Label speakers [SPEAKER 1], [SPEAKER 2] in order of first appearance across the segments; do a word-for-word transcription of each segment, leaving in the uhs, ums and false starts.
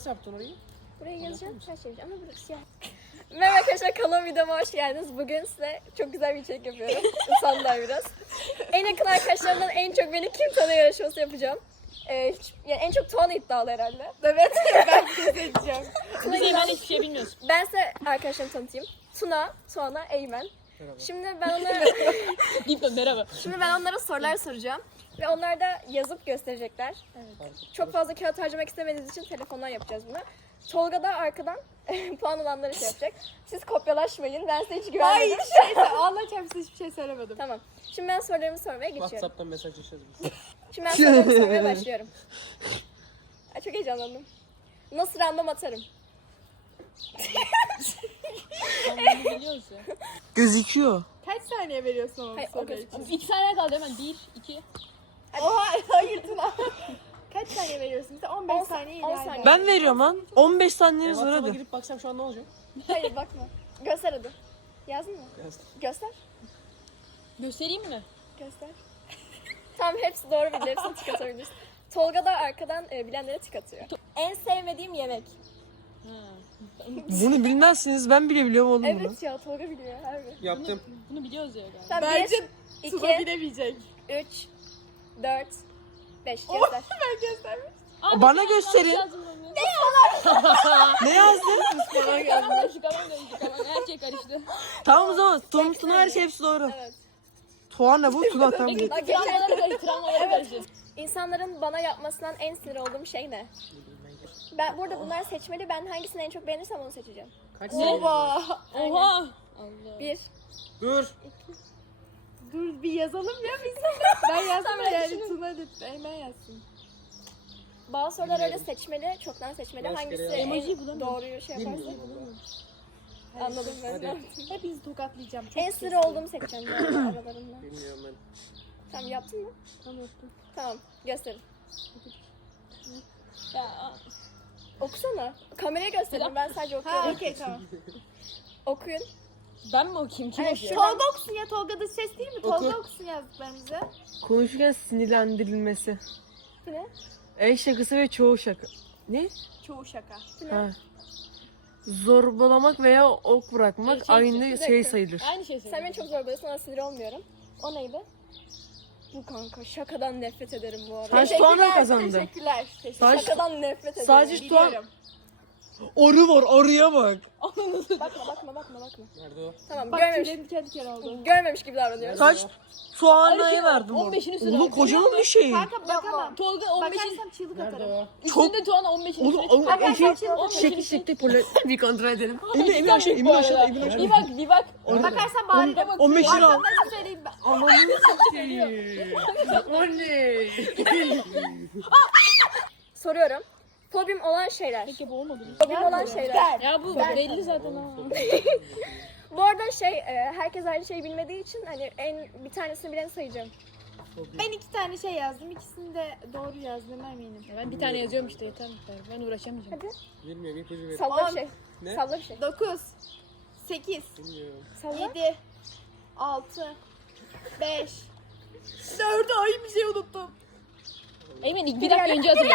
[SPEAKER 1] Yaptın orayı?
[SPEAKER 2] Buraya yazacağım, her şey ama burası siyah. Merhaba arkadaşlar, kanal videoma hoş geldiniz. Bugün size çok güzel bir içerik yapıyorum. Utandılar biraz. En yakın arkadaşlarımdan en çok beni kim tanıyor yarışması yapacağım. Ee, hiç, yani en çok Tuana iddialı herhalde. Evet, ben seçeceğim.
[SPEAKER 3] Biz Eymen hiçbir şey bilmiyoruz.
[SPEAKER 2] Ben size arkadaşlarımı tanıtayım. Tuna, Tuana, Eymen.
[SPEAKER 1] Merhaba.
[SPEAKER 2] Şimdi ben onlara,
[SPEAKER 3] Deyip de merhaba.
[SPEAKER 2] şimdi ben onlara sorular soracağım. Ve onlar da yazıp gösterecekler. Evet. Çok fazla kağıt harcamak istemediğiniz için telefondan yapacağız bunu. Tolga da arkadan puan olanları şey yapacak. Siz kopyalaşmayın. Ben size hiç güvenmedim.
[SPEAKER 4] Hayır, şey, Allah çarpsın hiçbir şey söylemedim.
[SPEAKER 2] Tamam. Şimdi ben sorularımı sormaya geçiyorum.
[SPEAKER 1] WhatsApp'tan mesajlaşırız biz.
[SPEAKER 2] Şimdi ben sorularımı sormaya başlıyorum. Ay, çok heyecanlandım. Nasıl random atarım?
[SPEAKER 3] Tamam, biliyoruz ya.
[SPEAKER 5] Gözüküyor.
[SPEAKER 4] Kaç saniye veriyorsun ona
[SPEAKER 2] Hayır,
[SPEAKER 4] bu
[SPEAKER 2] o
[SPEAKER 4] soruyu?
[SPEAKER 2] gözükmüyor.
[SPEAKER 3] İki saniye kaldı hemen. Bir, iki.
[SPEAKER 4] Oha, hayır Tuna. Kaç saniye veriyorsun? Bize on beş
[SPEAKER 2] On-
[SPEAKER 4] saniye
[SPEAKER 2] on
[SPEAKER 4] ileride.
[SPEAKER 2] saniye.
[SPEAKER 5] Ben veriyorum lan. on beş saniyeniz var
[SPEAKER 1] WhatsApp'a
[SPEAKER 5] hadi.
[SPEAKER 1] girip baksam şu an ne olacak?
[SPEAKER 2] Hayır, bakma. Göster hadi. Yazdın mı?
[SPEAKER 1] Yazdım.
[SPEAKER 2] Göster.
[SPEAKER 3] Göstereyim mi?
[SPEAKER 2] Göster. Tamam, hepsi doğru bildi. Hepsini tık atabiliriz. Tolga da arkadan e, bilenlere tık atıyor. En sevmediğim yemek.
[SPEAKER 3] Ha.
[SPEAKER 5] Bunu bilmezsiniz, ben bile biliyorum oğlum bunu.
[SPEAKER 2] Evet ya, Tolga biliyor harbi.
[SPEAKER 1] Yaptım.
[SPEAKER 3] Bunu biliyoruz ya galiba.
[SPEAKER 2] Tamam,
[SPEAKER 4] Bence
[SPEAKER 2] bir,
[SPEAKER 4] Tuna
[SPEAKER 2] iki,
[SPEAKER 4] bilemeyecek.
[SPEAKER 2] üç, dört, beş. Göster.
[SPEAKER 4] Ben göstermiş.
[SPEAKER 3] Aa,
[SPEAKER 5] Bana
[SPEAKER 3] bir
[SPEAKER 5] gösterin.
[SPEAKER 3] yanlış yazdım ben ya.
[SPEAKER 5] Ne yazdın?
[SPEAKER 3] Kalan karıştı, kalan karıştı, kalan her şey karıştı.
[SPEAKER 5] Tamam o zaman. Tuna, Tuna her şey hepsi doğru.
[SPEAKER 2] Evet.
[SPEAKER 5] Tuana bu, Tuna tam değil.
[SPEAKER 2] Bak, geçen
[SPEAKER 3] Travmaları karıştı, travmaları karıştı.
[SPEAKER 2] insanların bana yapmasından en sinir olduğum şey ne? Ben burada bunlar seçmeli. Ben hangisini en çok beğenirsem onu seçeceğim.
[SPEAKER 1] Kaç
[SPEAKER 3] Ne?
[SPEAKER 1] saniye?
[SPEAKER 4] Oha.
[SPEAKER 3] Oha. Allah.
[SPEAKER 2] Bir.
[SPEAKER 1] Dur.
[SPEAKER 4] Dur bir yazalım ya biz. Ben yazdım
[SPEAKER 2] Tamam,
[SPEAKER 4] yani
[SPEAKER 2] şimdi-
[SPEAKER 4] Tuna dedi. Eymen yazsın.
[SPEAKER 2] Bazı sorular öyle seçmeli, çoktan seçmeli.
[SPEAKER 1] Rastgele
[SPEAKER 2] Hangisi
[SPEAKER 1] yazdım.
[SPEAKER 3] Emoji
[SPEAKER 2] en
[SPEAKER 3] bulamıyorum.
[SPEAKER 2] doğruyu şey yaparsa.
[SPEAKER 1] Bilmiyorum.
[SPEAKER 2] Anladım ben.
[SPEAKER 1] Hadi.
[SPEAKER 2] de.
[SPEAKER 4] Hepinizi tokatlayacağım. Çok
[SPEAKER 2] En sinir
[SPEAKER 4] istiyorum.
[SPEAKER 2] olduğumu seçeceğim bu arada aralarında.
[SPEAKER 1] Bilmiyorum ben.
[SPEAKER 2] Tamam, yaptın mı? Tamam, gösterin.
[SPEAKER 3] Ya, aa.
[SPEAKER 2] Okusana. Kameraya gösterin, ben sadece
[SPEAKER 4] Ha
[SPEAKER 2] okuyorum.
[SPEAKER 4] okey tamam.
[SPEAKER 2] Okuyun.
[SPEAKER 3] Ben mi okuyayım? Kim
[SPEAKER 2] Ay,
[SPEAKER 3] okuyor?
[SPEAKER 2] şuradan-
[SPEAKER 4] Tolga okusun ya. Tolga'da ses değil mi?
[SPEAKER 1] Oku.
[SPEAKER 4] Tolga okusun yazdıklarımızı.
[SPEAKER 5] Konuşurken sinirlendirilmesi.
[SPEAKER 2] Bu ne?
[SPEAKER 5] El şakası ve çoğu şaka. Ne?
[SPEAKER 4] Çoğu şaka.
[SPEAKER 2] Bu ne?
[SPEAKER 5] Ha. Zorbalamak veya ok bırakmak
[SPEAKER 3] Şey,
[SPEAKER 5] aynı
[SPEAKER 2] bir
[SPEAKER 5] şey
[SPEAKER 2] dakika.
[SPEAKER 5] sayılır.
[SPEAKER 3] Aynı şey
[SPEAKER 2] Sen
[SPEAKER 3] söylüyor.
[SPEAKER 2] beni çok zorbalıyorsun, ona sinir olmuyorum. O neydi? Bu kanka, şakadan nefret ederim bu arada.
[SPEAKER 5] Taş Tuana kazandı.
[SPEAKER 4] Teşekkürler.
[SPEAKER 5] Taş-
[SPEAKER 2] Şakadan nefret ederim.
[SPEAKER 5] Sadece Tuana...
[SPEAKER 4] Biliyorum.
[SPEAKER 5] Arı var, arıya bak.
[SPEAKER 2] Bakma bakma bakma bakma.
[SPEAKER 1] Nerede o?
[SPEAKER 2] Tamam,
[SPEAKER 4] Bak
[SPEAKER 2] görmemiş.
[SPEAKER 4] tüylerim diken diken oldu.
[SPEAKER 2] Görmemiş gibi davranıyoruz.
[SPEAKER 5] Kaç Tuana'ya
[SPEAKER 3] Ay,
[SPEAKER 5] verdim
[SPEAKER 3] on
[SPEAKER 5] orada.
[SPEAKER 3] beşini sıra
[SPEAKER 5] Oğlum
[SPEAKER 3] verdim.
[SPEAKER 5] kocaman bir şey.
[SPEAKER 4] Kanka bakamam.
[SPEAKER 3] Tolga on beşini...
[SPEAKER 4] Bakarsam çığlık
[SPEAKER 1] Nerede
[SPEAKER 4] atarım.
[SPEAKER 1] o?
[SPEAKER 3] Üstünde Tuana on beşini
[SPEAKER 5] Oğlum,
[SPEAKER 3] sıra
[SPEAKER 5] oğlum,
[SPEAKER 3] çıkar.
[SPEAKER 5] o şey,
[SPEAKER 4] çığlık
[SPEAKER 5] şekil şekil böyle bir kontrol edelim. Emine, Emine
[SPEAKER 3] Sen
[SPEAKER 5] aşağı,
[SPEAKER 3] bu
[SPEAKER 5] Emine
[SPEAKER 3] arada.
[SPEAKER 5] aşağı, Emine aşağı.
[SPEAKER 3] Bir bak, bir bak.
[SPEAKER 4] Bakarsan bağırırım.
[SPEAKER 5] on beş lira al.
[SPEAKER 4] Arkamdan söyleyeyim ben.
[SPEAKER 5] Amanı satayım. O ne?
[SPEAKER 2] Soruyorum. Fobim olan şeyler.
[SPEAKER 3] Peki bu olmadı mı?
[SPEAKER 2] Fobim olan şeyler.
[SPEAKER 3] Ya bu belli zaten ha.
[SPEAKER 2] Bu arada şey, e, herkes aynı şeyi bilmediği için hani en bir tanesini bilen sayacağım.
[SPEAKER 4] Ben iki tane şey yazdım. İkisini de doğru yazdım eminim.
[SPEAKER 3] Ya ben bir tane yazıyorum işte yeter miktar. Ben uğraşamayacağım.
[SPEAKER 2] Hadi.
[SPEAKER 1] Bilmiyorum, ipucu ver.
[SPEAKER 2] Salla
[SPEAKER 4] On.
[SPEAKER 2] bir şey.
[SPEAKER 1] Ne?
[SPEAKER 2] Salla bir şey.
[SPEAKER 4] dokuz, sekiz,
[SPEAKER 1] Bilmiyorum.
[SPEAKER 2] Salla.
[SPEAKER 4] yedi, altı, beş, dört. Ay bir şey unuttum.
[SPEAKER 3] Eymen bir dakika önce hatırla.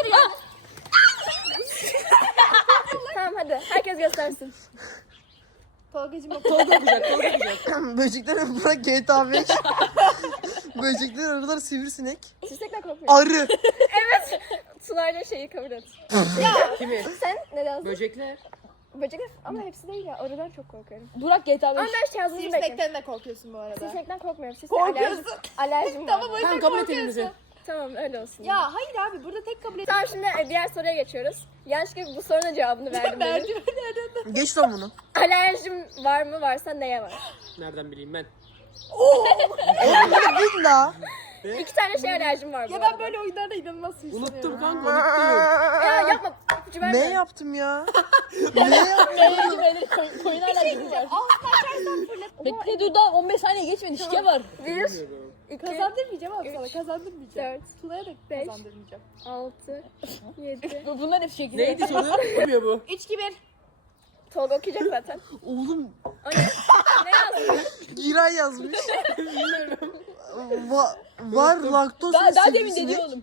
[SPEAKER 2] Tamam hadi. Herkes göstersin.
[SPEAKER 4] Tolgacığım oku.
[SPEAKER 1] Tolga okuyacak, Tolga okuyacak.
[SPEAKER 5] Böcekler bırak G T A beş. Böcekler, arılar, sivrisinek.
[SPEAKER 2] Sizlikten korkmuyorum.
[SPEAKER 5] Arı.
[SPEAKER 2] Tuna'yla şeyi kabul et.
[SPEAKER 1] Kimi?
[SPEAKER 2] Sen ne yazdın?
[SPEAKER 1] Böcekler.
[SPEAKER 2] Böcekler ama hepsi değil ya. Arıdan çok korkuyorum.
[SPEAKER 3] Burak G T A
[SPEAKER 2] Ama
[SPEAKER 3] beş.
[SPEAKER 2] ben şey yazdığınızı bekliyorum.
[SPEAKER 4] Sivrisinekten de korkuyorsun bu arada.
[SPEAKER 2] Sivrisinekten korkmuyorum. Siz
[SPEAKER 4] Korkuyorsun.
[SPEAKER 2] alerjim, alerjim var.
[SPEAKER 4] Tamam o yüzden
[SPEAKER 1] Tamam, kabul et
[SPEAKER 4] korkuyorsun.
[SPEAKER 1] elimizi.
[SPEAKER 2] Tamam öyle olsun.
[SPEAKER 4] Ya hayır abi burada tek kabul et.
[SPEAKER 2] Tamam, şimdi e, diğer soruya geçiyoruz. Yanlışlıkla bu sorunun cevabını verdim. benim.
[SPEAKER 4] Merdivenlerden.
[SPEAKER 5] Geç lan bunu.
[SPEAKER 2] Alerjim var mı? Varsa neye var?
[SPEAKER 1] Nereden bileyim ben?
[SPEAKER 5] Bunu bil la.
[SPEAKER 2] İki tane şey alerjim var bu
[SPEAKER 4] Ya
[SPEAKER 2] arada.
[SPEAKER 4] ben böyle oyunlarda inanılmaz hissediyorum.
[SPEAKER 1] Unuttum kanka, unuttum.
[SPEAKER 2] Ya yapma. ipucu verme.
[SPEAKER 5] Ne yaptım ya? Ne yaptım?
[SPEAKER 3] Neydi böyle koy- koyun hala gibi var. Bekle dur daha on beş saniye geçmedi şike var.
[SPEAKER 2] Bir,
[SPEAKER 1] Bilmiyorum.
[SPEAKER 2] iki,
[SPEAKER 4] Kazandırmayacağım abi sana
[SPEAKER 2] Üç,
[SPEAKER 4] kazandırmayacağım.
[SPEAKER 2] dört,
[SPEAKER 4] Tuna'ya da
[SPEAKER 2] beş.
[SPEAKER 4] kazandırmayacağım.
[SPEAKER 2] altı, yedi.
[SPEAKER 3] Bu- Bunlar hep şekil.
[SPEAKER 1] Neydi soru? Bilmiyor bu.
[SPEAKER 4] üç, iki, bir.
[SPEAKER 2] Tolga okuyacak zaten.
[SPEAKER 5] Oğlum
[SPEAKER 2] O ne? Ne yazdın?
[SPEAKER 5] Giray yazmış. Va- var laktoz
[SPEAKER 3] Daha,
[SPEAKER 5] ve
[SPEAKER 3] daha demin
[SPEAKER 5] sivrisinek.
[SPEAKER 3] dedi oğlum.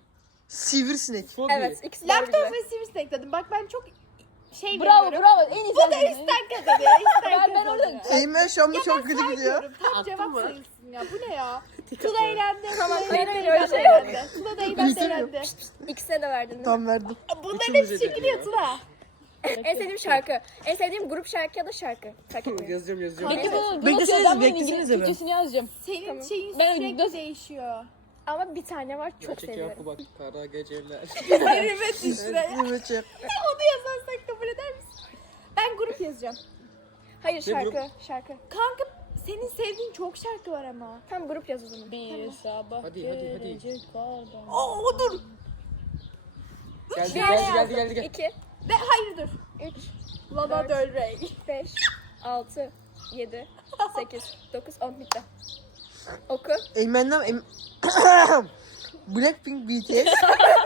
[SPEAKER 5] Sivrisinek.
[SPEAKER 1] Fobi.
[SPEAKER 2] Evet, ikisi de
[SPEAKER 4] Laktoz
[SPEAKER 2] birbirine.
[SPEAKER 4] ve sivrisinek ekledim. Bak ben çok şey
[SPEAKER 3] Bravo
[SPEAKER 4] veriyorum.
[SPEAKER 3] bravo. En iyi
[SPEAKER 4] Bu da
[SPEAKER 3] sen.
[SPEAKER 4] üstten kazanıyor. Üstten
[SPEAKER 3] Ben- ben
[SPEAKER 4] kazanıyor.
[SPEAKER 3] orada-
[SPEAKER 5] Eymen şu anda
[SPEAKER 4] Ya
[SPEAKER 5] çok
[SPEAKER 4] ben
[SPEAKER 5] kötü gidiyor.
[SPEAKER 4] saymıyorum. Tam
[SPEAKER 1] Attın
[SPEAKER 4] cevap
[SPEAKER 1] mı?
[SPEAKER 4] sayılsın ya. Bu ne ya?
[SPEAKER 1] Dik
[SPEAKER 4] Tula
[SPEAKER 1] atalım.
[SPEAKER 4] eğlendi.
[SPEAKER 2] Tamam,
[SPEAKER 4] Tula
[SPEAKER 2] hayır,
[SPEAKER 4] eğlendi,
[SPEAKER 2] hayır, öyle şey
[SPEAKER 4] eğlendi.
[SPEAKER 2] yok.
[SPEAKER 4] Tula da eğlendi, eğlendi.
[SPEAKER 2] İkisine de verdin mi?
[SPEAKER 5] Tam verdim.
[SPEAKER 4] Bunların
[SPEAKER 1] Üçümüze
[SPEAKER 4] hepsi
[SPEAKER 1] de
[SPEAKER 4] çekiliyor
[SPEAKER 1] diyor.
[SPEAKER 4] Tula.
[SPEAKER 2] En sevdiğim şarkı. En sevdiğim grup şarkı ya da şarkı. Fark etmiyor.
[SPEAKER 1] Yazıyorum yazıyorum.
[SPEAKER 3] Bekle bunu.
[SPEAKER 5] Beklesenize,
[SPEAKER 3] Ben bunun
[SPEAKER 5] beklesenize
[SPEAKER 3] İngiliz
[SPEAKER 5] be.
[SPEAKER 3] Türkçesini yazacağım.
[SPEAKER 4] Senin
[SPEAKER 2] Tamam.
[SPEAKER 4] şeyin
[SPEAKER 3] Ben
[SPEAKER 4] sürekli
[SPEAKER 3] nasıl-
[SPEAKER 4] değişiyor.
[SPEAKER 2] Ama bir tane var çok
[SPEAKER 1] Gerçek
[SPEAKER 2] seviyorum.
[SPEAKER 1] yankı bak. Kara geceler.
[SPEAKER 4] Evet işte.
[SPEAKER 5] Evet şey.
[SPEAKER 4] Onu yazarsak kabul eder misin? Ben grup yazacağım.
[SPEAKER 2] Hayır
[SPEAKER 1] Ne
[SPEAKER 2] şarkı.
[SPEAKER 1] grup?
[SPEAKER 2] Şarkı.
[SPEAKER 4] Kanka senin sevdiğin çok şarkı var ama.
[SPEAKER 2] Tam grup yaz o zaman.
[SPEAKER 3] Bir sabah
[SPEAKER 1] Hadi, hadi, hadi.
[SPEAKER 3] gelecek kardan.
[SPEAKER 4] Oo dur.
[SPEAKER 1] Geldi
[SPEAKER 2] Bir tane
[SPEAKER 1] geldi geldi
[SPEAKER 2] yazdım.
[SPEAKER 1] geldi. geldi.
[SPEAKER 2] İki,
[SPEAKER 4] Ve hayır dur.
[SPEAKER 2] üç,
[SPEAKER 4] Lana
[SPEAKER 2] Dört.
[SPEAKER 4] Del Rey.
[SPEAKER 2] beş, altı, yedi, sekiz, dokuz, on bitti. Oku.
[SPEAKER 5] Eymen'den em Blackpink, B T S.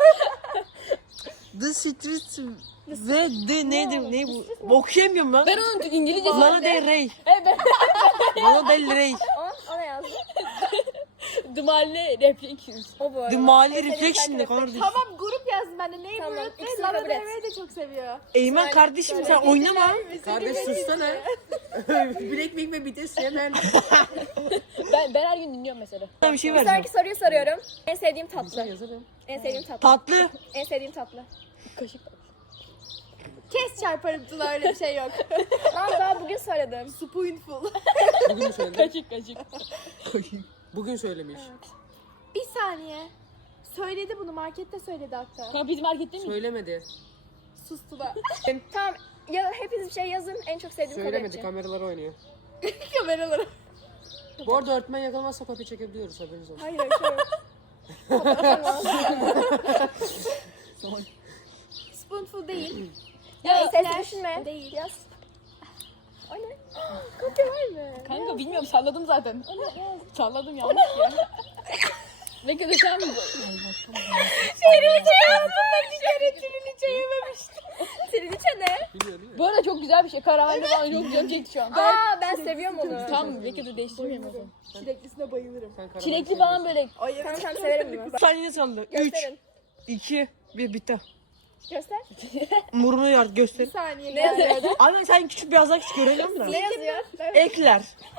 [SPEAKER 5] The Streets ve The neydi ne bu? Okuyamıyorum lan.
[SPEAKER 3] Ben onun İngilizcesi.
[SPEAKER 5] Lana Del Rey.
[SPEAKER 3] Evet.
[SPEAKER 5] Lana Del Rey.
[SPEAKER 2] O, ona yazdım.
[SPEAKER 3] The Mahalle Reflections.
[SPEAKER 2] O bu arada.
[SPEAKER 5] The Mali
[SPEAKER 2] En sevdiğim
[SPEAKER 5] Reflection ne
[SPEAKER 2] şarkı
[SPEAKER 5] kardeşim?
[SPEAKER 4] Tamam grup yazdım ben de. Neighborhood
[SPEAKER 2] Tamam,
[SPEAKER 4] ve
[SPEAKER 2] ikisini
[SPEAKER 4] Lana
[SPEAKER 2] kabul
[SPEAKER 4] Del
[SPEAKER 2] et.
[SPEAKER 4] Rey de çok seviyor.
[SPEAKER 5] Eymen kardeşim sen oynama.
[SPEAKER 1] Kardeş sussana. Blackpink ve B T S hemen.
[SPEAKER 3] Ben, ben her gün dinliyorum mesela.
[SPEAKER 5] Sana bir şey
[SPEAKER 2] Bir
[SPEAKER 5] vereceğim.
[SPEAKER 2] sonraki soruyu soruyorum. En sevdiğim
[SPEAKER 1] Güzel
[SPEAKER 2] tatlı.
[SPEAKER 1] yazarım.
[SPEAKER 2] En sevdiğim tatlı.
[SPEAKER 5] Tatlı.
[SPEAKER 2] En sevdiğim tatlı.
[SPEAKER 3] Kaşık.
[SPEAKER 4] Kes çarparım Tula öyle bir şey yok.
[SPEAKER 2] Lan daha bugün söyledim.
[SPEAKER 4] Spoonful.
[SPEAKER 1] Bugün mü söyledin?
[SPEAKER 3] Kaşık kaşık.
[SPEAKER 1] Bugün söylemiş.
[SPEAKER 4] Bir saniye. Söyledi bunu markette söyledi hatta.
[SPEAKER 3] Kanka biz markette mi?
[SPEAKER 1] Söylemedi.
[SPEAKER 4] Sus Tula.
[SPEAKER 2] Tamam. Ya hepiniz bir şey yazın. En çok sevdiğim
[SPEAKER 1] Söylemedi.
[SPEAKER 2] kokoreççi.
[SPEAKER 1] Kameralar oynuyor.
[SPEAKER 4] Kameralara.
[SPEAKER 1] Bu arada öğretmen yakalamazsa kopya çekebiliyoruz, haberiniz olsun.
[SPEAKER 2] Hayır öyle bir şey yok.
[SPEAKER 4] Spoonful değil.
[SPEAKER 2] Ya en sevdiğim
[SPEAKER 4] Flash
[SPEAKER 2] düşünme.
[SPEAKER 4] değil.
[SPEAKER 2] Yaz. O ne? Kopya var mı?
[SPEAKER 3] Kanka bilmiyorum salladım zaten. Salladım yanlış ya. Ne kadar sen mi?
[SPEAKER 4] Triliçe yazdım ben bir kere triliçe yememiştim.
[SPEAKER 2] Triliçe ne?
[SPEAKER 1] Biliyor değil mi?
[SPEAKER 3] Bu arada çok güzel bir şey. Karamelde falan çok canım çekti şu an.
[SPEAKER 2] Aa ben seviyorum onu.
[SPEAKER 3] Tamam ne kadar değiştirmeyeyim o zaman.
[SPEAKER 4] Çileklisine bayılırım.
[SPEAKER 1] Sen karamel
[SPEAKER 3] Çilekli falan
[SPEAKER 1] seviyorsun.
[SPEAKER 3] böyle.
[SPEAKER 4] Ay
[SPEAKER 2] Tamam tamam severim bunu.
[SPEAKER 5] Sen yine sallı. üç,
[SPEAKER 2] Gösterin.
[SPEAKER 5] iki, bir bitti.
[SPEAKER 2] Göster.
[SPEAKER 5] Murunu yar göster.
[SPEAKER 4] Bir saniye.
[SPEAKER 2] Ne yazıyor orada?
[SPEAKER 5] Abi sen küçük biraz daha küçük göreceğim
[SPEAKER 2] Ne
[SPEAKER 5] de.
[SPEAKER 2] yazıyor?
[SPEAKER 5] Ekler.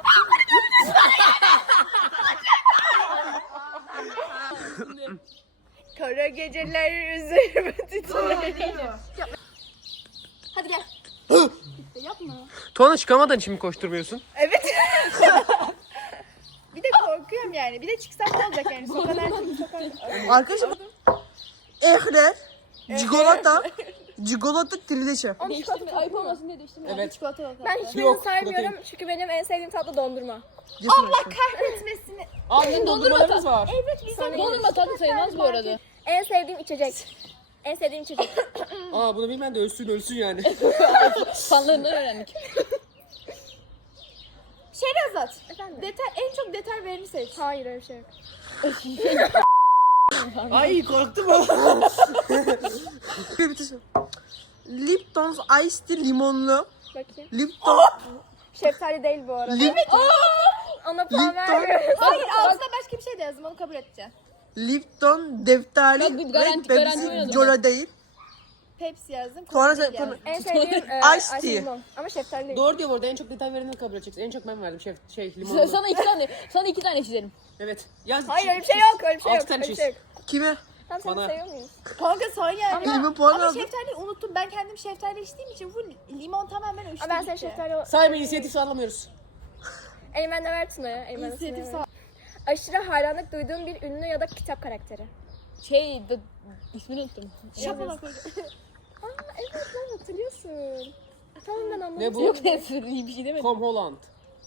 [SPEAKER 2] Kara geceler üzerime titriyor.
[SPEAKER 4] Hadi gel. Yapma.
[SPEAKER 1] Tuana çıkamadan için mi koşturmuyorsun?
[SPEAKER 2] Evet.
[SPEAKER 4] Bir de korkuyorum yani. Bir de çıksam ne olacak yani? Sokadan çıkıp sokar.
[SPEAKER 5] Arkadaşlar. Ekler. Çikolata. Çikolata trileçe.
[SPEAKER 2] Ama çikolata
[SPEAKER 3] Değiştirme. Ayıp olmasın diye değiştirme.
[SPEAKER 1] Evet.
[SPEAKER 4] Çikolata yok.
[SPEAKER 2] ben hiçbirini
[SPEAKER 1] Yok,
[SPEAKER 2] saymıyorum çünkü benim en sevdiğim tatlı dondurma.
[SPEAKER 5] Allah
[SPEAKER 4] Kahretmesini.
[SPEAKER 1] Aa benim dondurmalarımız var.
[SPEAKER 4] Evet bir
[SPEAKER 2] Sonra
[SPEAKER 3] Dondurma tatlı sayılmaz bu arada.
[SPEAKER 2] En sevdiğim içecek. En sevdiğim içecek.
[SPEAKER 1] Aa bunu bilmem de ölsün ölsün yani.
[SPEAKER 3] Fanlarından öğrendik.
[SPEAKER 4] Şehrazat.
[SPEAKER 2] Efendim?
[SPEAKER 4] Detay, en çok detay vereni seç.
[SPEAKER 2] Hayır öyle bir şey yok.
[SPEAKER 5] Ay korktum ama. Bir bitirsin. Lipton's Ice Tea limonlu.
[SPEAKER 2] Bakayım.
[SPEAKER 5] Lipton.
[SPEAKER 2] Şeftali değil bu arada.
[SPEAKER 5] Lipton.
[SPEAKER 2] Ona puan
[SPEAKER 5] Lipton.
[SPEAKER 2] vermiyorum.
[SPEAKER 4] Hayır altına başka bir şey de yazdım onu kabul edeceğim.
[SPEAKER 5] Lipton defteri
[SPEAKER 3] Bak, bir
[SPEAKER 5] ve
[SPEAKER 3] garanti- garanti
[SPEAKER 5] Pepsi
[SPEAKER 3] oynadım
[SPEAKER 5] Cola değil.
[SPEAKER 4] Pepsi yazdım.
[SPEAKER 5] Sonra
[SPEAKER 4] Cola
[SPEAKER 5] sen
[SPEAKER 4] değil yazdım.
[SPEAKER 2] En sevdiğim e,
[SPEAKER 5] Ice
[SPEAKER 2] ice
[SPEAKER 5] tea.
[SPEAKER 2] limon. Ama şeftali değil.
[SPEAKER 1] Doğru diyor orada, en çok detay vereni kabul edeceksin. En çok ben verdim şef şey
[SPEAKER 3] Sa-
[SPEAKER 1] limonlu.
[SPEAKER 3] Sana iki tane, sana iki tane çizelim.
[SPEAKER 1] Evet. Yaz.
[SPEAKER 2] Hayır öyle bir şey yok. Öyle bir şey
[SPEAKER 1] Altı
[SPEAKER 2] yok.
[SPEAKER 1] tane
[SPEAKER 2] Öyle bir
[SPEAKER 1] çiz.
[SPEAKER 2] şey yok.
[SPEAKER 5] Kime?
[SPEAKER 2] Tam seni
[SPEAKER 1] Bana.
[SPEAKER 2] seviyor muyuz?
[SPEAKER 4] Kanka son yani.
[SPEAKER 5] Elime puan
[SPEAKER 4] Ama
[SPEAKER 5] aldım.
[SPEAKER 4] şeftali unuttum. Ben kendim şeftali içtiğim için bu limon tamamen uçtu
[SPEAKER 2] Aa, ben seni
[SPEAKER 4] gitti.
[SPEAKER 2] şeftali...
[SPEAKER 1] Sayma, inisiyatif sağlamıyoruz.
[SPEAKER 2] Eymen'le ver Tuna'ya. Eymen'le
[SPEAKER 4] İnisiyatif
[SPEAKER 2] Tuna'ya ver. Aşırı hayranlık duyduğum bir ünlü ya da kitap karakteri.
[SPEAKER 3] Şey, the, ismini unuttum.
[SPEAKER 4] Şapalak koydum.
[SPEAKER 2] Aa evet lan hatırlıyorsun. Tamam ben anladım.
[SPEAKER 1] Ne bu?
[SPEAKER 3] Yok ne sırrı iyi bir şey demedim.
[SPEAKER 1] Tom Holland.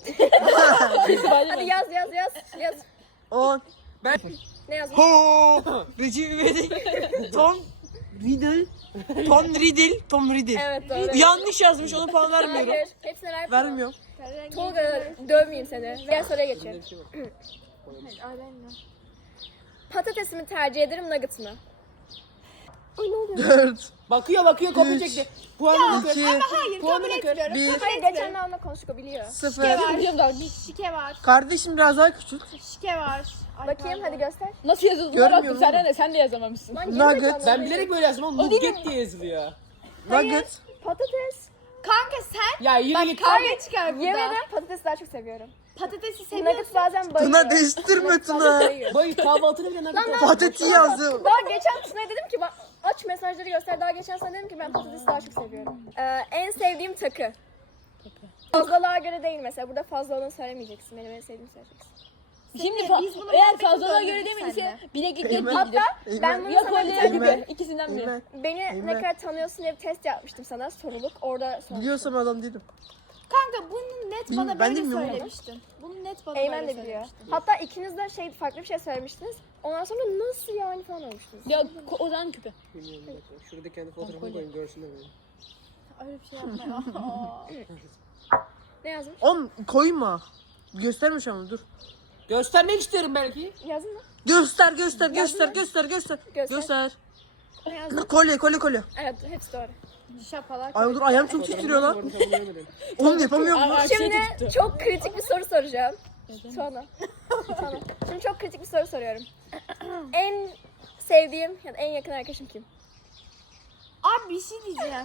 [SPEAKER 2] Hadi yaz yaz yaz. Yaz.
[SPEAKER 5] On.
[SPEAKER 1] Ben
[SPEAKER 2] Ne yazdın?
[SPEAKER 5] Ho. Recep İvedik. Tom Riddle. Tom Riddle. Tom Riddle.
[SPEAKER 2] Evet doğru.
[SPEAKER 5] Yanlış yazmış, ona puan vermiyorum.
[SPEAKER 2] Hayır. Hepsine ver. puan.
[SPEAKER 5] Vermiyorum.
[SPEAKER 2] Tolga dövmeyeyim seni. Diğer soruya geçelim.
[SPEAKER 1] bir şey var.
[SPEAKER 2] Patatesi mi tercih ederim nugget mı? Ay ne oluyor?
[SPEAKER 5] dört,
[SPEAKER 1] Bakıyor bakıyor kopya
[SPEAKER 5] Üç,
[SPEAKER 1] çekti. Puanını kır.
[SPEAKER 5] iki,
[SPEAKER 4] Hayır
[SPEAKER 1] Puanını
[SPEAKER 4] kabul
[SPEAKER 1] kır.
[SPEAKER 4] etmiyorum.
[SPEAKER 5] bir,
[SPEAKER 2] Hayır geçen de onunla konuştuk o biliyor.
[SPEAKER 5] sıfır.
[SPEAKER 3] Biliyorum daha.
[SPEAKER 4] Şike var.
[SPEAKER 5] Kardeşim biraz daha küçük.
[SPEAKER 4] Şike var. Ay,
[SPEAKER 2] Bakayım
[SPEAKER 4] pardon.
[SPEAKER 2] hadi göster.
[SPEAKER 3] Nasıl yazıldığına
[SPEAKER 5] Görmüyorum
[SPEAKER 3] baktım. Sen
[SPEAKER 5] oğlum.
[SPEAKER 3] de sen de yazamamışsın.
[SPEAKER 2] Lan
[SPEAKER 5] Nugget.
[SPEAKER 2] gerizekalı.
[SPEAKER 1] Ben bilerek böyle yazdım ama nugget diye yazılıyor.
[SPEAKER 5] Nugget.
[SPEAKER 2] Patates.
[SPEAKER 4] Kanka sen
[SPEAKER 1] Ya yürü git.
[SPEAKER 4] kavga çıkar burada.
[SPEAKER 2] Yemin ederim patatesi daha çok seviyorum.
[SPEAKER 4] Patatesi
[SPEAKER 2] Nugget
[SPEAKER 4] seviyorsun.
[SPEAKER 2] bazen bayıyor.
[SPEAKER 5] Tuna değiştirme
[SPEAKER 2] Nugget bazen
[SPEAKER 5] Tuna.
[SPEAKER 2] bayıyor.
[SPEAKER 1] Bay kahvaltını bile nugget olsun.
[SPEAKER 5] Patati yazdı.
[SPEAKER 2] Daha geçen Tuna'ya dedim ki bak aç mesajları göster. Daha geçen sana dedim ki ben patatesi daha çok seviyorum. Ee, en sevdiğim takı. Fazlalığa göre değil mesela. Burada fazla olanı söylemeyeceksin. Benim en sevdiğimi söyleyeceksin.
[SPEAKER 3] Şimdi
[SPEAKER 4] Biz
[SPEAKER 3] fa-
[SPEAKER 4] bunu
[SPEAKER 3] eğer
[SPEAKER 4] muhabbeti
[SPEAKER 3] fazlalığa
[SPEAKER 4] böldük
[SPEAKER 3] göre demediyse
[SPEAKER 4] seninle.
[SPEAKER 3] bileklik
[SPEAKER 5] Eymen.
[SPEAKER 3] yetmeyecektir.
[SPEAKER 2] Hatta ben bunu
[SPEAKER 3] Ya
[SPEAKER 2] sana bir
[SPEAKER 3] kolye ya
[SPEAKER 2] tane
[SPEAKER 5] Eymen.
[SPEAKER 3] gibi. İkisinden biri.
[SPEAKER 5] Eymen.
[SPEAKER 2] beni
[SPEAKER 5] Eymen.
[SPEAKER 2] ne kadar tanıyorsun diye bir test yapmıştım sana soruluk. Orada sormuştum.
[SPEAKER 5] Biliyorsam adam değilim.
[SPEAKER 4] Kanka bunu net
[SPEAKER 5] Bilmiyorum,
[SPEAKER 4] bana
[SPEAKER 5] ben
[SPEAKER 4] böyle
[SPEAKER 5] bilmiyorum.
[SPEAKER 4] söylemiştin. Bunu net bana
[SPEAKER 2] Eymen
[SPEAKER 4] böyle
[SPEAKER 2] de biliyor.
[SPEAKER 4] söylemiştin.
[SPEAKER 2] Hatta ikiniz de şey farklı bir şey söylemiştiniz. Ondan sonra nasıl yani falan olmuştunuz.
[SPEAKER 3] Ya ko- o zaman küpe.
[SPEAKER 1] Bilmiyorum, bir dakika. Şurada kendi fotoğrafımı koyun görsünler beni.
[SPEAKER 4] Öyle bir şey yapma ya.
[SPEAKER 2] Ne yazmış?
[SPEAKER 5] On koyma. Gösterme şu an dur.
[SPEAKER 1] Göstermek istiyorum belki.
[SPEAKER 2] Yazdın mı?
[SPEAKER 5] Göster göster göster
[SPEAKER 2] mı?
[SPEAKER 5] göster göster.
[SPEAKER 2] Göster.
[SPEAKER 5] Göster.
[SPEAKER 2] Ne yazdın?
[SPEAKER 5] Kolye kolye kolye.
[SPEAKER 2] Evet hepsi doğru.
[SPEAKER 4] Şapalak.
[SPEAKER 5] Ay dur ayağım çok titriyor lan.
[SPEAKER 1] Fotoğrafımı kabul edemedim.
[SPEAKER 5] Oğlum yapamıyorum
[SPEAKER 3] Aa,
[SPEAKER 5] lan.
[SPEAKER 3] aksiye
[SPEAKER 2] Şimdi
[SPEAKER 3] tuttu.
[SPEAKER 2] çok kritik bir soru soracağım. Sonra. Sonra. Şimdi çok kritik bir soru soruyorum. En sevdiğim ya da en yakın arkadaşım kim?
[SPEAKER 4] Abi bir şey diyeceğim.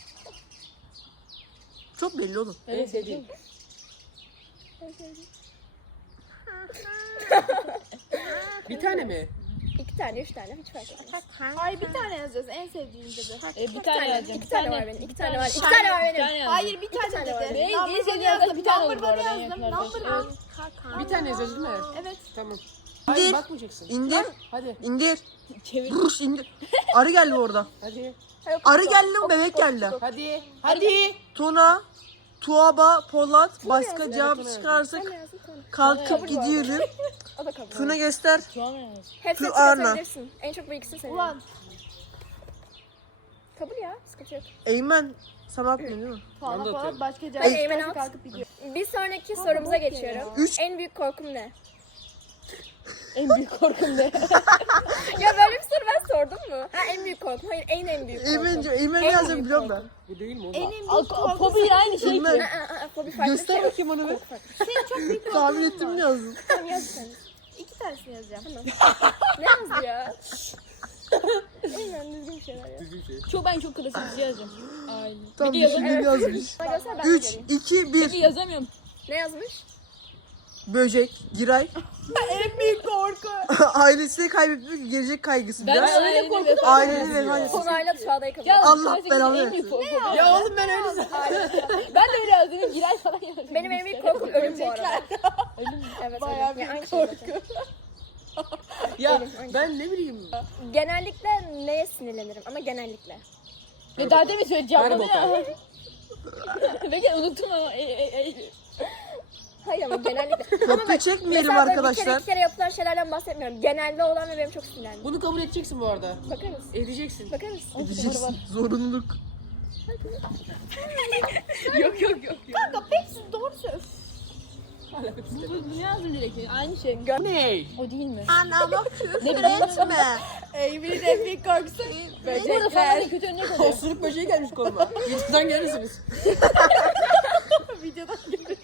[SPEAKER 5] Çok belli oğlum.
[SPEAKER 1] En sevdiğim. Bir tane mi?
[SPEAKER 2] İki tane, üç tane hiç fark etmez.
[SPEAKER 4] Hayır bir tane yazacağız. En sevdiğin dedi.
[SPEAKER 3] E, bir tane yazacağım.
[SPEAKER 2] İki tane var benim. İki tane var. İki tane var
[SPEAKER 3] Bir tane
[SPEAKER 2] benim.
[SPEAKER 3] yazacağım.
[SPEAKER 4] Hayır bir tane
[SPEAKER 2] tane var.
[SPEAKER 4] dedi.
[SPEAKER 3] Benim en
[SPEAKER 4] Number
[SPEAKER 3] sevdiğim
[SPEAKER 4] one
[SPEAKER 3] yazda bir tane
[SPEAKER 4] number
[SPEAKER 3] olur bu
[SPEAKER 4] one
[SPEAKER 3] arada en
[SPEAKER 4] yazdım.
[SPEAKER 3] yakın
[SPEAKER 4] Number
[SPEAKER 3] arkadaş.
[SPEAKER 4] one.
[SPEAKER 1] Bir tane yazıyoruz değil mi?
[SPEAKER 4] Evet.
[SPEAKER 1] Tamam. Hayır
[SPEAKER 5] İndir.
[SPEAKER 1] bakmayacaksın.
[SPEAKER 5] İndir.
[SPEAKER 1] Hadi.
[SPEAKER 5] İndir.
[SPEAKER 3] Çevir.
[SPEAKER 5] Ruş indir. Arı geldi orada.
[SPEAKER 1] Hadi.
[SPEAKER 2] Hayır,
[SPEAKER 5] Arı
[SPEAKER 2] okul,
[SPEAKER 5] geldi mi
[SPEAKER 2] okul,
[SPEAKER 5] bebek
[SPEAKER 2] okul,
[SPEAKER 5] geldi.
[SPEAKER 2] okul.
[SPEAKER 1] Hadi. Hadi.
[SPEAKER 5] Tuna, Tuaba, Polat başka
[SPEAKER 2] yazdı.
[SPEAKER 5] cevap
[SPEAKER 1] Evet, Tuna
[SPEAKER 5] çıkarsak
[SPEAKER 2] Sen ne yazdın? Tamam.
[SPEAKER 5] kalkıp
[SPEAKER 2] Kabul bu arada.
[SPEAKER 5] gidiyorum.
[SPEAKER 2] O da kabul.
[SPEAKER 5] Tuna göster.
[SPEAKER 3] Şu an yazdım.
[SPEAKER 2] Hepsini
[SPEAKER 5] Şu Arna.
[SPEAKER 2] çıkartabilirsin. En çok bu ikisini seviyorum.
[SPEAKER 4] Ulan
[SPEAKER 2] Kabul ya. Sıkıntı yok.
[SPEAKER 5] Eymen sana atmıyor değil mi?
[SPEAKER 4] falan
[SPEAKER 1] Ben de
[SPEAKER 4] falan
[SPEAKER 1] atıyorum.
[SPEAKER 4] başka cevap
[SPEAKER 2] Hayır, Eymen
[SPEAKER 4] çıkarsa
[SPEAKER 2] at.
[SPEAKER 4] kalkıp gidiyor.
[SPEAKER 2] Bir sonraki sorumuza geçiyorum.
[SPEAKER 5] Üç.
[SPEAKER 2] En büyük korkum ne?
[SPEAKER 3] En büyük korkum ne?
[SPEAKER 2] Ya böyle bir soru ben sordum mu? Ha en büyük korkum. Hayır en en büyük korkum.
[SPEAKER 5] Eymen, Eymen ne
[SPEAKER 2] En
[SPEAKER 5] yazacak
[SPEAKER 2] büyük
[SPEAKER 5] biliyorum ben.
[SPEAKER 2] korkum.
[SPEAKER 1] Bu değil mi
[SPEAKER 4] En
[SPEAKER 1] oğlum?
[SPEAKER 4] en büyük
[SPEAKER 3] Al-
[SPEAKER 4] korkusu.
[SPEAKER 3] Fobi aynı şey
[SPEAKER 5] Eymen.
[SPEAKER 3] ki.
[SPEAKER 2] Aa, aa, fobi farklı bir
[SPEAKER 5] Göster
[SPEAKER 2] şey.
[SPEAKER 5] bakayım onu bir.
[SPEAKER 4] Senin çok büyük korkun
[SPEAKER 5] Tahmin
[SPEAKER 4] var.
[SPEAKER 5] ettim ne yazdın?
[SPEAKER 2] Tamam yaz sen.
[SPEAKER 4] İki tanesini yazacağım.
[SPEAKER 2] Ne yazdı ya? Aynen düzgün bir şeyler ya.
[SPEAKER 1] Düzgün şey.
[SPEAKER 3] Çok ben çok klasik bir şey yazacağım. Aynen.
[SPEAKER 5] Tam
[SPEAKER 3] Bir de
[SPEAKER 5] düşündüğüm
[SPEAKER 3] yazamıyorum.
[SPEAKER 5] yazmış.
[SPEAKER 2] Bana göster ben de
[SPEAKER 5] üç,
[SPEAKER 2] göreyim.
[SPEAKER 5] iki,
[SPEAKER 3] Bir
[SPEAKER 5] bir.
[SPEAKER 3] yazamıyorum.
[SPEAKER 2] Ne yazmış?
[SPEAKER 5] Böcek, Giray.
[SPEAKER 4] En büyük korku.
[SPEAKER 5] Ailesini kaybetmek gelecek kaygısı.
[SPEAKER 3] Ben
[SPEAKER 5] Biraz
[SPEAKER 3] öyle korkuyorum.
[SPEAKER 5] ailenin efendisi.
[SPEAKER 2] Konayla Çağda'yı kabul
[SPEAKER 3] Ya
[SPEAKER 2] ediyorum.
[SPEAKER 5] Allah
[SPEAKER 3] klasik
[SPEAKER 5] belanı
[SPEAKER 3] en büyük
[SPEAKER 5] versin.
[SPEAKER 3] korkum.
[SPEAKER 1] Ya oğlum ben öyle zaten.
[SPEAKER 3] Ben de öyle yazdım. Giray falan yazdım.
[SPEAKER 2] Benim en büyük korkum ölüm bu arada.
[SPEAKER 3] Ölüm mü?
[SPEAKER 2] Evet
[SPEAKER 4] Bayağı
[SPEAKER 2] ölüm.
[SPEAKER 4] bir
[SPEAKER 2] Ya, aynı şey zaten.
[SPEAKER 1] Ya
[SPEAKER 2] Benim, aynı
[SPEAKER 1] ben ne bileyim.
[SPEAKER 2] Genellikle neye sinirlenirim ama genellikle.
[SPEAKER 3] Ya daha demin söyleyeceğim
[SPEAKER 1] Hadi
[SPEAKER 3] bunu ya. Peki unuttum ama. E, e, e.
[SPEAKER 2] Hayır ama genellikle.
[SPEAKER 5] Kopya çekmeyelim
[SPEAKER 2] Mesela böyle bir kere
[SPEAKER 5] arkadaşlar.
[SPEAKER 2] iki kere yapılan şeylerden bahsetmiyorum. Genelde olan ve benim çok sinirlendim.
[SPEAKER 1] Bunu kabul edeceksin bu arada.
[SPEAKER 2] Bakarız.
[SPEAKER 1] Edeceksin.
[SPEAKER 2] Bakarız.
[SPEAKER 5] Edeceksin. Zorunluluk.
[SPEAKER 1] Yok yok yok. yok.
[SPEAKER 4] Kanka hepsi doğru söylüyor.
[SPEAKER 3] Bu, bu ne yazdım direkt? Aynı şey.
[SPEAKER 1] Ne?
[SPEAKER 3] O değil mi?
[SPEAKER 5] Anamı
[SPEAKER 3] Ne bileyim.
[SPEAKER 5] etme.
[SPEAKER 4] Eymen'in en büyük korkusu.
[SPEAKER 3] Burada falan da kötü örnek oluyor.
[SPEAKER 1] Osuruk böceği gelmiş koluma. YouTube'dan görürsünüz.
[SPEAKER 4] Videodan gibi.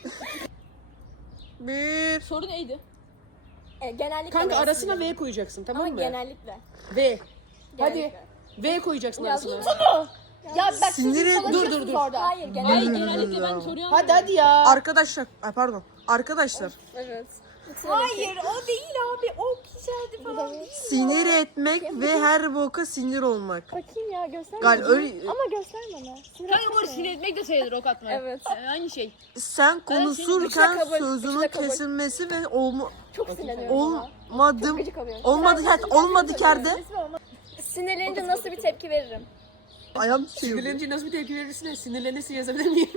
[SPEAKER 5] Bir.
[SPEAKER 3] Soru neydi?
[SPEAKER 2] E, genellikle
[SPEAKER 1] Kanka
[SPEAKER 2] neye
[SPEAKER 1] arasına
[SPEAKER 2] sinirlenirim?
[SPEAKER 1] V koyacaksın tamam
[SPEAKER 2] Ama
[SPEAKER 1] mı?
[SPEAKER 2] genellikle.
[SPEAKER 1] V. Hadi.
[SPEAKER 2] Genellikle.
[SPEAKER 1] V koyacaksın arasına.
[SPEAKER 4] Ya bak
[SPEAKER 5] Siniri-
[SPEAKER 4] siz
[SPEAKER 1] Dur, dur, dur.
[SPEAKER 4] orada.
[SPEAKER 2] Hayır
[SPEAKER 3] Hayır
[SPEAKER 2] genellikle.
[SPEAKER 3] genellikle ben soruyorum.
[SPEAKER 1] Hadi hadi ya.
[SPEAKER 5] Arkadaşlar. Ay pardon. Arkadaşlar.
[SPEAKER 2] Evet.
[SPEAKER 4] Hayır o değil abi. O kişiydi falan değil.
[SPEAKER 5] Sinir etmek ve her boka sinir olmak.
[SPEAKER 2] Bakayım ya gösterme.
[SPEAKER 5] Gal öyle
[SPEAKER 2] Ama gösterme bana. Sinir
[SPEAKER 3] Kanka bu
[SPEAKER 2] etme.
[SPEAKER 3] sinir etmek de sayılır ok atmak.
[SPEAKER 2] Evet.
[SPEAKER 3] Yani aynı şey.
[SPEAKER 5] sen
[SPEAKER 2] üçte
[SPEAKER 5] konuşurken
[SPEAKER 2] kabul,
[SPEAKER 5] sözünün
[SPEAKER 2] üçte kabul.
[SPEAKER 5] kesilmesi ve olma,
[SPEAKER 2] Çok sinirleniyorum ona.
[SPEAKER 5] olmadım
[SPEAKER 2] Gıcık alıyorum.
[SPEAKER 5] olmadı her olmadı kerde
[SPEAKER 2] Sinirlenince nasıl bir tepki veririm?
[SPEAKER 5] ayağım şey oluyor.
[SPEAKER 1] Sinirlenince nasıl bir tepki verirsin? Sinirlenirsin yazabilir miyim?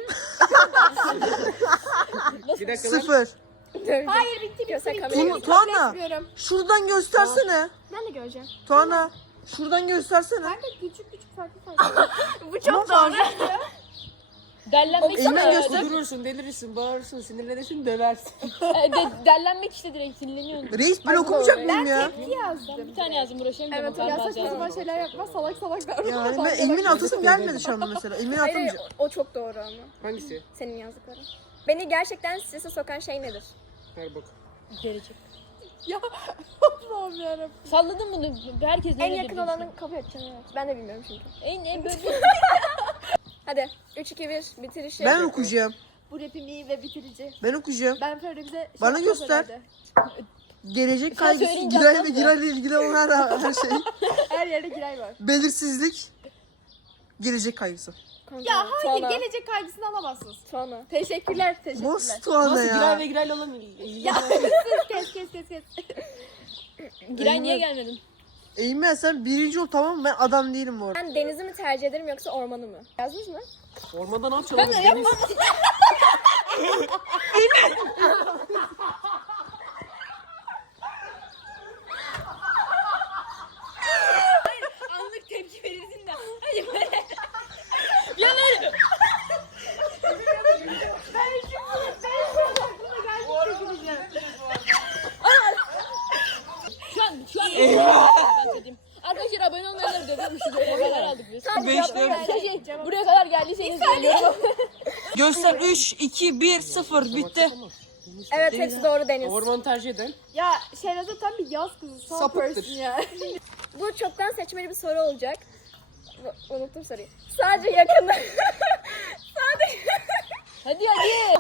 [SPEAKER 1] Bir dakika lan.
[SPEAKER 5] Sıfır.
[SPEAKER 2] Hayır bitti göster
[SPEAKER 5] Tu-
[SPEAKER 2] kamerayı.
[SPEAKER 5] Tuana
[SPEAKER 4] Etmiyorum.
[SPEAKER 5] şuradan göstersene.
[SPEAKER 2] Ben de göreceğim.
[SPEAKER 5] Tuana şuradan göstersene.
[SPEAKER 4] Kanka küçük küçük farklı farklı.
[SPEAKER 2] Bu çok
[SPEAKER 5] Ama
[SPEAKER 2] doğru.
[SPEAKER 3] Derlenmek
[SPEAKER 2] Eymen
[SPEAKER 3] işte.
[SPEAKER 2] göster.
[SPEAKER 1] Durursun, delirirsin, bağırırsın, sinirlenirsin, döversin.
[SPEAKER 3] E, de, derlenmek işte direkt sinirleniyorsun.
[SPEAKER 5] Reis ben okumayacak mıyım ya?
[SPEAKER 4] yazdım.
[SPEAKER 3] Bir tane yazdım uğraşamayacağım.
[SPEAKER 2] Evet,
[SPEAKER 3] Evet,
[SPEAKER 2] ya
[SPEAKER 4] Saçma sapan şeyler yapma, salak salak davranma.
[SPEAKER 5] Yani ben Emin atasım gelmedi şu anda mesela. Emin
[SPEAKER 2] Hayır, hayır,
[SPEAKER 5] atamayacağım.
[SPEAKER 2] o, o çok doğru ama.
[SPEAKER 1] Hangisi?
[SPEAKER 2] Senin yazdıkların. Beni gerçekten strese sokan şey nedir?
[SPEAKER 1] Ver bak.
[SPEAKER 3] Gelecek.
[SPEAKER 4] Allah'ım yarabbim.
[SPEAKER 3] Salladım bunu. Herkes
[SPEAKER 2] En
[SPEAKER 3] neler
[SPEAKER 2] yakın
[SPEAKER 3] dediğini.
[SPEAKER 2] olanı kabul edeceğim, evet. Ben de bilmiyorum çünkü.
[SPEAKER 3] En en böyle.
[SPEAKER 2] Hadi üç iki bir bitirişi.
[SPEAKER 5] Ben okuyacağım.
[SPEAKER 4] Bu rapim iyi ve bitirici.
[SPEAKER 5] Ben okuyacağım.
[SPEAKER 4] Ben Feride bize şey
[SPEAKER 5] Bana
[SPEAKER 4] yapacağız
[SPEAKER 5] göster.
[SPEAKER 4] herhalde.
[SPEAKER 5] Gelecek
[SPEAKER 3] Sen
[SPEAKER 5] kaygısı,
[SPEAKER 3] söyleyince
[SPEAKER 5] Giray ve
[SPEAKER 3] anlat da.
[SPEAKER 5] Giray'la ilgili olan her, her şey.
[SPEAKER 4] Her yerde giray var.
[SPEAKER 5] Belirsizlik, gelecek kaygısı.
[SPEAKER 2] Kanka,
[SPEAKER 4] Ya hayır,
[SPEAKER 2] Tuana.
[SPEAKER 4] gelecek kaygısını alamazsınız.
[SPEAKER 2] Tuana.
[SPEAKER 4] Teşekkürler, teşekkürler.
[SPEAKER 5] Nasıl Tuana
[SPEAKER 1] Nasıl Giray
[SPEAKER 5] ya?
[SPEAKER 1] ve Giray'la olan ilgili?
[SPEAKER 4] Ya kes kes kes kes.
[SPEAKER 3] Giray niye gelmedin?
[SPEAKER 5] Eymen sen birinci ol tamam mı? Ben adam değilim bu arada.
[SPEAKER 2] Ben denizi mi tercih ederim yoksa ormanı mı? Yazdınız mı?
[SPEAKER 1] Ormanda ne yapacaksın oğlum? Deniz.
[SPEAKER 3] Anlık tepki verirsin de. Hayır böyle. Ya böyle. Şu an şu an ben söyleyeyim. Arkadaşlar abone olmayanları dövüyormuşuz. Oraya kadar aldık biz.
[SPEAKER 2] Tamam,
[SPEAKER 5] Beş
[SPEAKER 2] cevap
[SPEAKER 5] dört.
[SPEAKER 2] ver.
[SPEAKER 3] Şey, buraya kadar geldiyseniz söylüyorum.
[SPEAKER 5] Göster üç, iki, bir, sıfır bitti.
[SPEAKER 2] Evet, hepsi doğru Deniz.
[SPEAKER 1] Ormanı tercih eden.
[SPEAKER 4] Ya Şerazat tam bir yaz kızı. Son
[SPEAKER 1] Sapıktır.
[SPEAKER 4] person ya.
[SPEAKER 2] Bu çoktan seçmeli bir soru olacak. Bu- Unuttum soruyu. Sadece yakınlar. Sadece...
[SPEAKER 3] Hadi hadi.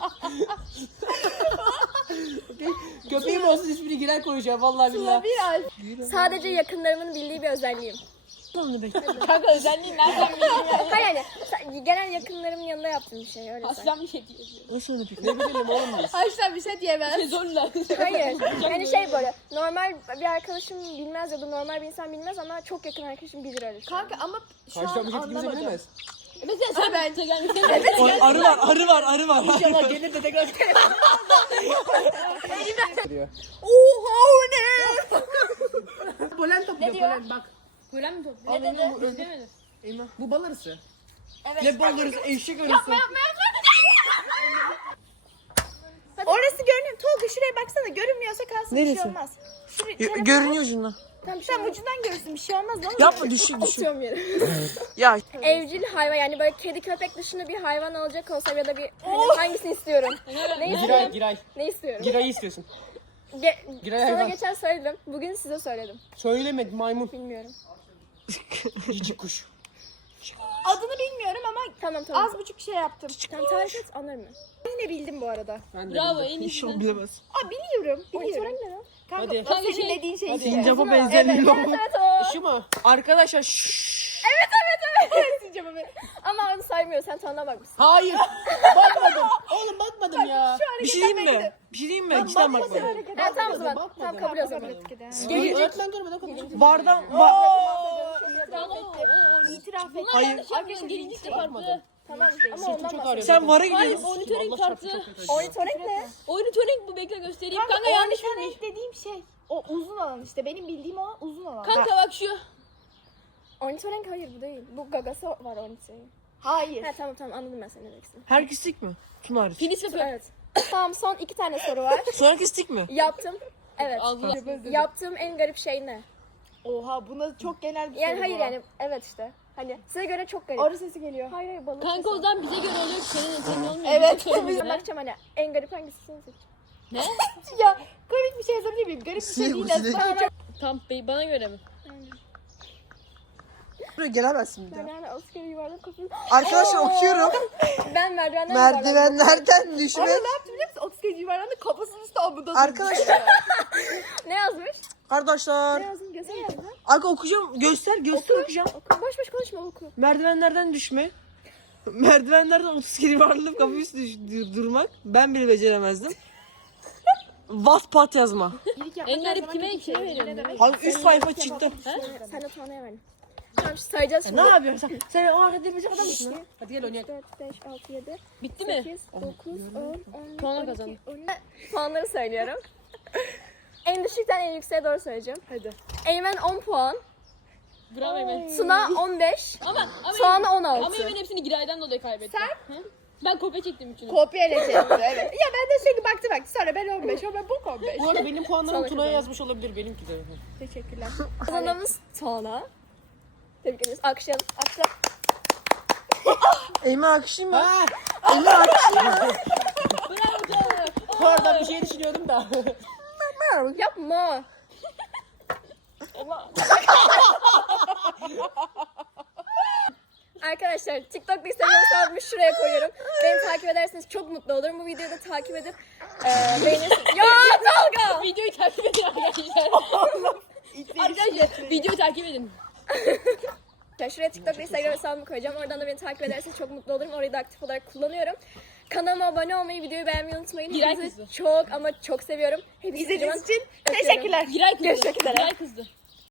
[SPEAKER 1] Köpeğim olsun ismini Giray koyacağım vallahi billahi.
[SPEAKER 4] Bir ay.
[SPEAKER 2] Sadece yakınlarımın bildiği bir özelliğim.
[SPEAKER 3] Kanka özelliği nereden biliyorsun ya?
[SPEAKER 2] Hayır yani sa- genel yakınlarımın yanında yaptığım bir şey öyle. say.
[SPEAKER 3] Aslan bir şey diyor.
[SPEAKER 5] Nasıl onu peki?
[SPEAKER 1] Ne bilelim oğlum biz.
[SPEAKER 4] Haşlan bir şey diyemez.
[SPEAKER 3] Sezonla.
[SPEAKER 2] Hayır. Yani şey böyle normal bir arkadaşım bilmez ya da normal bir insan bilmez ama çok yakın arkadaşım bilir öyle. şey.
[SPEAKER 4] Kanka ama şu an
[SPEAKER 1] Karşıdan bir şey kimse
[SPEAKER 4] anlamadım.
[SPEAKER 1] bilemez.
[SPEAKER 3] Mesela sen
[SPEAKER 4] ben-
[SPEAKER 3] ben gelmişsin.
[SPEAKER 5] Ay, arı var, arı var, arı var.
[SPEAKER 1] İnşallah gelir de tekrar diyor. Polen topluyor polen bak.
[SPEAKER 3] Kulen mi topluyor?
[SPEAKER 1] Al Eymen, bu-
[SPEAKER 3] Demedim.
[SPEAKER 1] Eymen. Bu bal arısı.
[SPEAKER 4] Evet.
[SPEAKER 1] Ne bal arısı eşek arısı.
[SPEAKER 4] Orası görünüyor. Tolga şuraya baksana. Görünmüyorsa kalsın, bir
[SPEAKER 5] Neresi?
[SPEAKER 4] şey olmaz. Şuraya,
[SPEAKER 5] Gö- görünüyor ucundan.
[SPEAKER 2] Tam bir şey
[SPEAKER 4] Tam ucundan görürsün, bir şey olmaz. Ne olur?
[SPEAKER 5] Yapma düşün düşün.
[SPEAKER 2] atıyorum yere.
[SPEAKER 5] Ya
[SPEAKER 2] Evcil hayvan yani böyle kedi köpek dışında bir hayvan alacak olsam ya da bir hani hangisini istiyorum? ne
[SPEAKER 1] Giray,
[SPEAKER 2] istiyorum?
[SPEAKER 1] Giray.
[SPEAKER 2] Ne istiyorum?
[SPEAKER 1] Giray'ı istiyorsun.
[SPEAKER 2] Ge-
[SPEAKER 1] Giray
[SPEAKER 2] sana
[SPEAKER 1] hayvan.
[SPEAKER 2] geçen söyledim. Bugün size söyledim.
[SPEAKER 1] Söylemedim maymun.
[SPEAKER 2] Bilmiyorum.
[SPEAKER 1] Cici kuş.
[SPEAKER 4] Adını bilmiyorum ama
[SPEAKER 2] Tamam tamam.
[SPEAKER 4] az buçuk şey yaptım.
[SPEAKER 2] Tamam tarif et anlarım ben.
[SPEAKER 4] Yine bildim bu arada.
[SPEAKER 1] Ben de
[SPEAKER 3] Bravo
[SPEAKER 1] bildim.
[SPEAKER 3] en
[SPEAKER 5] inşallah
[SPEAKER 3] iyisi.
[SPEAKER 5] bilemez.
[SPEAKER 4] Aa biliyorum. Biliyorum.
[SPEAKER 2] Ornitorenk ne lan?
[SPEAKER 4] Kanka,
[SPEAKER 1] Hadi.
[SPEAKER 4] o
[SPEAKER 3] Kanka
[SPEAKER 4] senin
[SPEAKER 3] şey-
[SPEAKER 4] dediğin şey
[SPEAKER 1] Hadi.
[SPEAKER 4] işte.
[SPEAKER 5] Sincap'a
[SPEAKER 4] Evet.
[SPEAKER 5] benzemiyor.
[SPEAKER 2] Evet evet o.
[SPEAKER 1] Şu mu?
[SPEAKER 5] Arkadaşlar şşş.
[SPEAKER 4] Sincap'a ben-
[SPEAKER 2] Ama onu saymıyor. Sen tadına bakmışsın.
[SPEAKER 1] Hayır. Bakmadım. Oğlum bakmadım ya.
[SPEAKER 5] Bir şey diyeyim mi? Bir şey diyeyim mi? İkiden bak bana.
[SPEAKER 2] Ha, tamam o zaman.
[SPEAKER 1] bakmadım.
[SPEAKER 2] Tamam kabul o zaman.
[SPEAKER 1] Gel öğretmen görmeden konuşuyoruz.
[SPEAKER 5] Bardan ba
[SPEAKER 4] İtiraf et.
[SPEAKER 3] Bunlar
[SPEAKER 5] Hayır.
[SPEAKER 3] yanlış yapıyorsun. Gelincik de farklı.
[SPEAKER 2] Tamam ama
[SPEAKER 1] Sırtım
[SPEAKER 2] ondan
[SPEAKER 1] çok
[SPEAKER 2] bahsediyorum.
[SPEAKER 1] ağrıyor.
[SPEAKER 5] sen vara
[SPEAKER 3] Hayır
[SPEAKER 5] gidiyorsun.
[SPEAKER 3] monitoring farklı.
[SPEAKER 2] Ornitorenk ne?
[SPEAKER 3] Monitoring bu bekle göstereyim.
[SPEAKER 4] Kanka,
[SPEAKER 3] Kanka yanlış bilmiş.
[SPEAKER 4] ornitorenk dediğim şey. O uzun alan işte. Benim bildiğim o uzun alan.
[SPEAKER 3] Kanka bak şu.
[SPEAKER 2] Ornitorenk hayır bu değil. Bu gagası var ornitorenk.
[SPEAKER 4] Hayır.
[SPEAKER 2] Ha tamam tamam anladım ben senin ne demek istediğini.
[SPEAKER 5] Herkeslik mi? Tuna hariç.
[SPEAKER 3] Penis ve pö.
[SPEAKER 2] Evet. Tamam son iki tane soru var.
[SPEAKER 5] Son herkeslik mi?
[SPEAKER 2] Yaptım. Evet.
[SPEAKER 3] Allah.
[SPEAKER 2] Yaptığım en garip şey ne?
[SPEAKER 4] Oha buna çok genel bir
[SPEAKER 2] Yani
[SPEAKER 4] soru
[SPEAKER 2] hayır
[SPEAKER 4] bu.
[SPEAKER 2] yani evet işte. Hani size göre çok garip.
[SPEAKER 4] Arı sesi geliyor.
[SPEAKER 2] Hayır hayır balık
[SPEAKER 3] Kanka o
[SPEAKER 2] sesi.
[SPEAKER 3] zaman bize göre oluyor. Senin senin olmuyor.
[SPEAKER 2] Evet.
[SPEAKER 3] Bizim sorumuz
[SPEAKER 2] Biz
[SPEAKER 3] ne?
[SPEAKER 2] bakacağım hani en garip hangisi senin seç.
[SPEAKER 3] Ne?
[SPEAKER 4] Ya komik bir şey yazabilir miyim? Garip bir şey
[SPEAKER 5] Sinek
[SPEAKER 4] değil
[SPEAKER 5] bu, sinek.
[SPEAKER 4] aslında.
[SPEAKER 3] Tam be- bana göre mi?
[SPEAKER 5] Buraya gelemezsin bir daha.
[SPEAKER 2] Yani askeri yuvarlak kafası.
[SPEAKER 5] Arkadaşlar okuyorum.
[SPEAKER 2] Ben merdivenden
[SPEAKER 5] Merdivenlerden düşme.
[SPEAKER 4] Ama ne yaptım biliyor musun? otuz kez yuvarlandı kafasının üstü amuda.
[SPEAKER 5] Arkadaşlar.
[SPEAKER 2] Ne yazmış?
[SPEAKER 5] Arkadaşlar.
[SPEAKER 2] Ne yazdım? Göster yazdım.
[SPEAKER 5] Aga okuyacağım. Göster göster okuyacağım.
[SPEAKER 2] Oku. Boş boş konuşma oku.
[SPEAKER 5] Merdivenlerden düşme. Merdivenlerden otuz kere varlıp kapı üstü düş- dur- durmak. Ben bile beceremezdim. Wattpad yazma.
[SPEAKER 3] En garip kime kime veriyorum?
[SPEAKER 5] Hani üst sayfa çıktı.
[SPEAKER 2] Sen de taneye ver. Tamam şimdi sayacağız şimdi.
[SPEAKER 5] Ne yapıyorsun sen? Sen o arada demeyecek adam mısın?
[SPEAKER 1] Hadi gel oynayalım.
[SPEAKER 2] dört, beş, altı, yedi,
[SPEAKER 3] Bitti mi?
[SPEAKER 2] sekiz, dokuz, on, on bir,
[SPEAKER 3] Puanla
[SPEAKER 2] on iki,
[SPEAKER 3] kazandım.
[SPEAKER 2] on üç. Puanları söylüyorum. En düşükten en yükseğe doğru söyleyeceğim. Hadi. Eymen on puan.
[SPEAKER 3] Bravo Emel.
[SPEAKER 2] Suna on beş.
[SPEAKER 3] Ama ama
[SPEAKER 2] Soğan'a on
[SPEAKER 3] ama
[SPEAKER 2] altı.
[SPEAKER 3] Emel hepsini Giray'dan dolayı kaybetti. Sen? Ben kopya çektim üçünü.
[SPEAKER 4] Kopyayla çekti evet. Ya ben de sürekli baktı baktı sonra ben on beş o ben bu on beş.
[SPEAKER 5] Bu arada benim puanlarım
[SPEAKER 2] Sonra
[SPEAKER 5] Tuna'ya
[SPEAKER 2] kızım.
[SPEAKER 5] yazmış olabilir benimki de.
[SPEAKER 4] Teşekkürler.
[SPEAKER 2] Kazanımız Tuana. Tebrik ederiz. Akşam. Akşam.
[SPEAKER 5] Eymen akışayım mı?
[SPEAKER 6] Ha,
[SPEAKER 5] Eymen akışayım mı?
[SPEAKER 3] Bravo canım.
[SPEAKER 6] bu arada bir şey düşünüyordum da.
[SPEAKER 2] Yapma. Arkadaşlar TikTok ve Instagram hesabımı şuraya koyuyorum. Beni takip ederseniz çok mutlu olurum. Bu videoyu da takip edip e, beğenirsiniz. Ya Tolga!
[SPEAKER 3] Videoyu takip edin arkadaşlar. Arkadaşlar videoyu takip edin.
[SPEAKER 2] Ya şuraya TikTok ve Instagram hesabımı koyacağım. Oradan da beni takip ederseniz çok mutlu olurum. Orayı da aktif olarak kullanıyorum. Kanalıma abone olmayı, videoyu beğenmeyi unutmayın.
[SPEAKER 3] Giray
[SPEAKER 2] Hepinizi
[SPEAKER 3] kızı.
[SPEAKER 2] çok ama çok seviyorum. Hepinizi
[SPEAKER 4] İzlediğiniz
[SPEAKER 2] kocaman
[SPEAKER 4] için teşekkürler.
[SPEAKER 3] Giray kızdı.
[SPEAKER 2] Görüşmek üzere.
[SPEAKER 3] Giray kızdı.